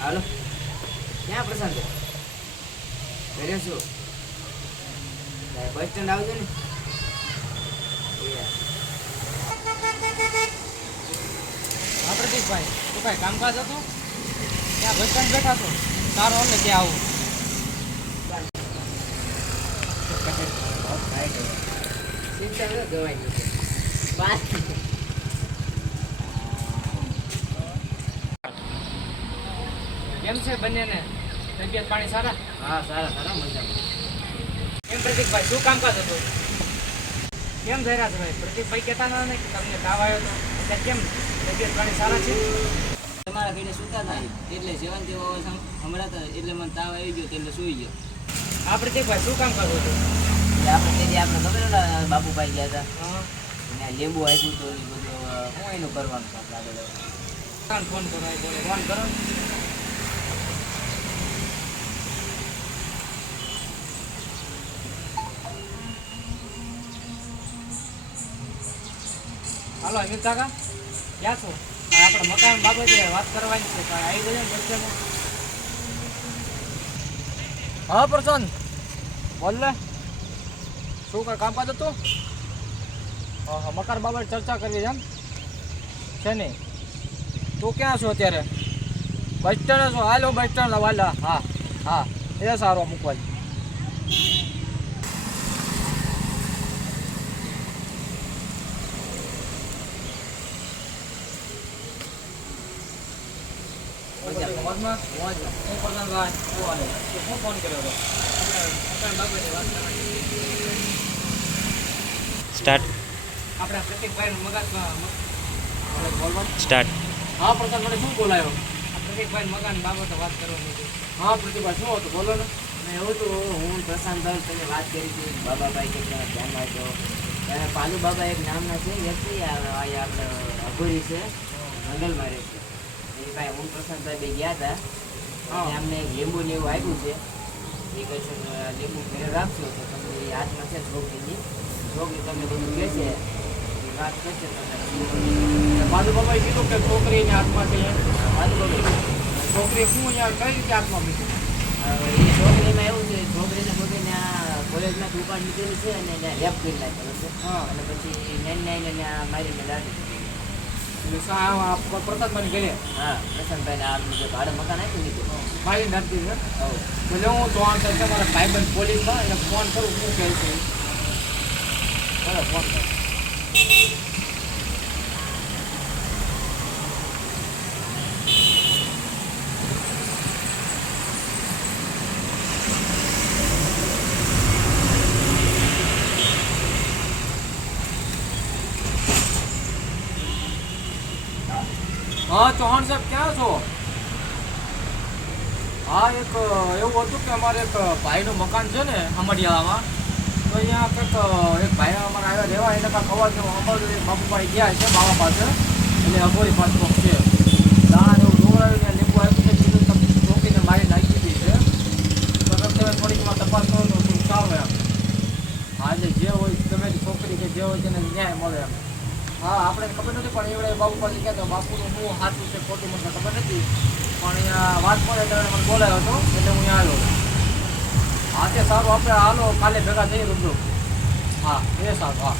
હાલો ક્યાં પ્રશાંત ઘરે શું બસ સ્ટેન્ડ આવજો ને હા પ્રદીપભાઈ તું કાંઈ કામકાજ હતું ત્યાં બસ સ્ટેન્ડ બેઠા છો સારો એટલે ત્યાં આવું ચિંતા ન ગવાય બાય કેમ છે બંનેને તબિયત પાણી સારા? હા સારા સારા મજામાં. કેમ પ્રતિકભાઈ શું કામકાજ હતું? કેમ ધૈર્યા છે ભાઈ? પ્રતિકભાઈ કહેતા ન ને કે તમને તાવ આવ્યો હતો એટલે કેમ તબિયત પાણી સારા છે? તમારા ઘરે સૂતા હતા એટલે સેવન જેવો હમણાં એટલે મને તાવ આવી ગયો એટલે સૂઈ ગયો. હા પ્રતિકભાઈ શું કામકાજ હતું? એટલે આપણે તે આપણે ખબર ને બાપુભાઈ ગયા હતા હા ત્યાં લીંબુ આપ્યું હતું એ બધું હું એનું કરવાનું છે આપણે આગળ ફોન કરો ફોન કરો હાલો અમિત કાકા ક્યાં છો? આપણે મકાન બાબતે વાત કરવાની છે પણ આવી ગયો ને બસ હા પ્રશાંત બોલ ને શું કાંઈ કામકાજ હતું? હા હા મકાન બાબતે ચર્ચા કરવી એમ છે નહીં તું ક્યાં છો અત્યારે? બસ સ્ટેન્ડ છો? હાલો બસ સ્ટેન્ડ વાલા હા હા એ સારો મૂકવા સ્ટાર્ટ આપણે પ્રતિકભાઈ મકાન સ્ટાર્ટ હા પ્રશાંત મને શું બોલાયો? પ્રતિકભાઈ મકાન બાબતે વાત કરવાની હતી. હા પ્રતિકભાઈ શું હતું બોલો ને. અને એવું તો હું પ્રશાંતભાઈ તમે વાત કરી હતી બાબાભાઈ કે ધ્યાનમાં તો ત્યારે પાલુ બાબા એક નામના છે વ્યક્તિ આપણે અઘોરી છે જંગલમાં રહે છે એ ભાઈ હું પ્રશાંતભાઈ બે ગયા હતા અને અમને એક લીંબુ ને એવું આપ્યું છે એ કહે છે લીંબુ ઘરે રાખશો તો તમને એ હાથમાં છે છોકરી તમને બધું કહે છે એ વાત કરશે તમને બાજુ બાબાએ કીધું કે છોકરીને હાથમાં છે પાલુ બાબા છોકરી શું અહીંયા કઈ રીતે હાથમાં મૂકી? એ છોકરીમાં એવું છે છોકરીને પોતે કોલેજમાં દુકાન નીકળેલી છે અને ત્યાં રેપ કરી નાખેલો છે હા અને પછી નાઈને ત્યાં મારીને દાટી એટલે પ્રસાદભાઈ ઘરે હા પ્રશાંતભાઈને આપનું જે ભાડે મકાન આપ્યું નીકળ્યું મારી નાખતી છે હવ એટલે હું તો આમ થાય મારા ભાઈબંધ પોલીસમાં એટલે ફોન કરું શું કહે છે બરાબર ફોન કરું હા ચૌહાણ સાહેબ ક્યાં છો? હા એક એવું હતું કે અમારે એક ભાઈનું મકાન છે ને અમડિયાળામાં તો અહીંયા કંઈક એક ભાઈ અમારે આવ્યા રહેવા એને કાંઈક અવાજ અમારે બાપુભાઈ ગયા છે બાબા પાસે એટલે અઘોરી પાસે કોક છે દાણા જેવું ઢોળાવ્યું ત્યાં લીંબુ આવ્યું છે કીધું તમે ચોકીને મારી નાખી દીધી છે તો તમે થોડીકમાં તપાસ કરો તો થોડું સારું એમ હા એટલે જે હોય તમે છોકરી કે જે હોય તેને ન્યાય મળે એમ હા આપણે ખબર નથી પણ એવડે બાપુ પાસે ગયા તો બાપુનું શું સાચું છે ખોટું મને ખબર નથી પણ અહીંયા વાત મળે એટલે મને બોલાયો હતો એટલે હું અહીંયા આવ્યો હા તે સારું આપણે હાલો કાલે ભેગા જઈએ રૂબરૂ હા એ સારું હા